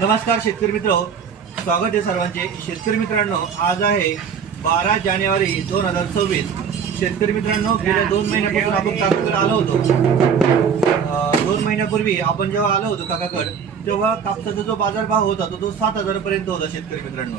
नमस्कार शेतकरी मित्र, स्वागत आहे सर्वांचे। शेतकरी मित्रांनो, आज आहे 12 जानेवारी 2026। शेतकरी मित्रांनो, गेल्या 2 महिन्यापासून आपण काकाकडे आलो होतो। 2 महिन्यापूर्वी आपण जेव्हा आलो होतो काकाकडे, तेव्हा कापसाचा जो बाजारभाव होता तो 7,000 पर्यंत होता शेतकरी मित्रांनो।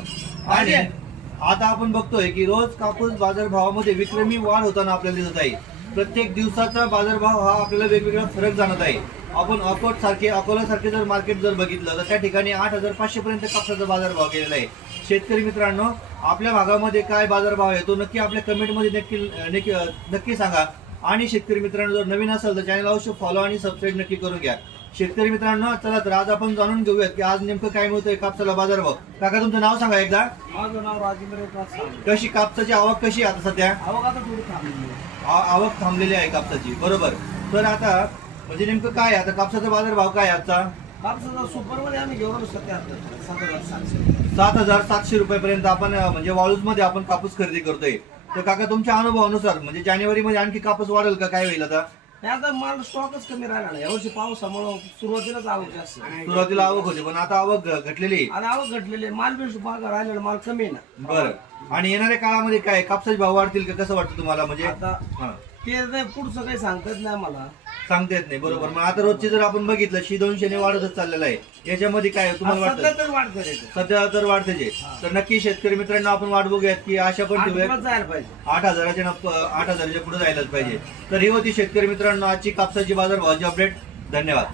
आणि आता आपण बघतोय की रोज कापूस बाजारभावामध्ये विक्रमी वाढ होताना आपल्याला दिसत आहे। प्रत्येक दिवसाचा बाजारभाव हा आपल्याला वेगवेगळा फरक जाणवत आहे। आपण अकोला सारखे जर मार्केट जर बघितलं तर त्या ठिकाणी 8,500 पर्यंत कापसाचा बाजारभाव गेलेला आहे। शेतकरी मित्रांनो, आपल्या भागामध्ये काय बाजारभाव आहे तो नक्की आपल्या कमेंटमध्ये नक्की सांगा। आणि शेतकरी मित्रांनो, जर नवीन असेल तर चॅनल अवश्य फॉलो आणि सबस्क्राईब नक्की करून घ्या। शेतकरी मित्रांनो, चला तर आज आपण जाणून घेऊयात की आज नेमकं काय मिळतंय कापसाला बाजारभाव। काका, तुमचं नाव सांगा एकदा। माझं नाव राजेंद्र एकनाथ। कशी कापसाची आवक कशी आहे आता सध्या? आवक आता थोडी थांबली आहे। आवक थांबलेली आहे कापसाची, बरोबर। तर आता म्हणजे नेमकं काय आता कापसाचा बाजारभाव काय आजचा? कापसाचा सुपर मध्ये आम्ही घेऊन 7,700 7,700 रुपयापर्यंत आपण म्हणजे वाळूज मध्ये आपण कापूस खरेदी करतोय। तर काका, तुमच्या अनुभवानुसार म्हणजे जानेवारी मध्ये आणखी कापूस वाढेल का, काय होईल आता? आता माल स्टॉकच कमी राहिला नाही यावर्षी। पावसामुळे सुरुवातीलाच आवक जास्त, सुरुवातीला आवक होती पण आता आवक घटलेली। आणि आवक घटलेली आहे। माल बी राहिलेला माल कमी आहे ना। बरं। आणि येणाऱ्या काळामध्ये काय कापसाचे भाव वाढतील का, कसं वाटतं तुम्हाला? म्हणजे आता ते नाही, पुढचं काही सांगता येत नाही मला, सांगता येत नाही, बरोबर। मग आता रोजची जर आपण बघितलं 100-200 वाढतच चाललेला आहे। याच्यामध्ये काय तुम्हाला वाटतं? सध्या तर वाढ करायचं, सध्या तर वाढते। तर नक्की शेतकरी मित्रांनो, आपण वाट बघूयात की आशा पण ठेवूयात जायला पाहिजे 8,000च्या पुढे जायलाच पाहिजे। तर ही होती शेतकरी मित्रांनो आजची कापसाची बाजारभावाची अपडेट। धन्यवाद।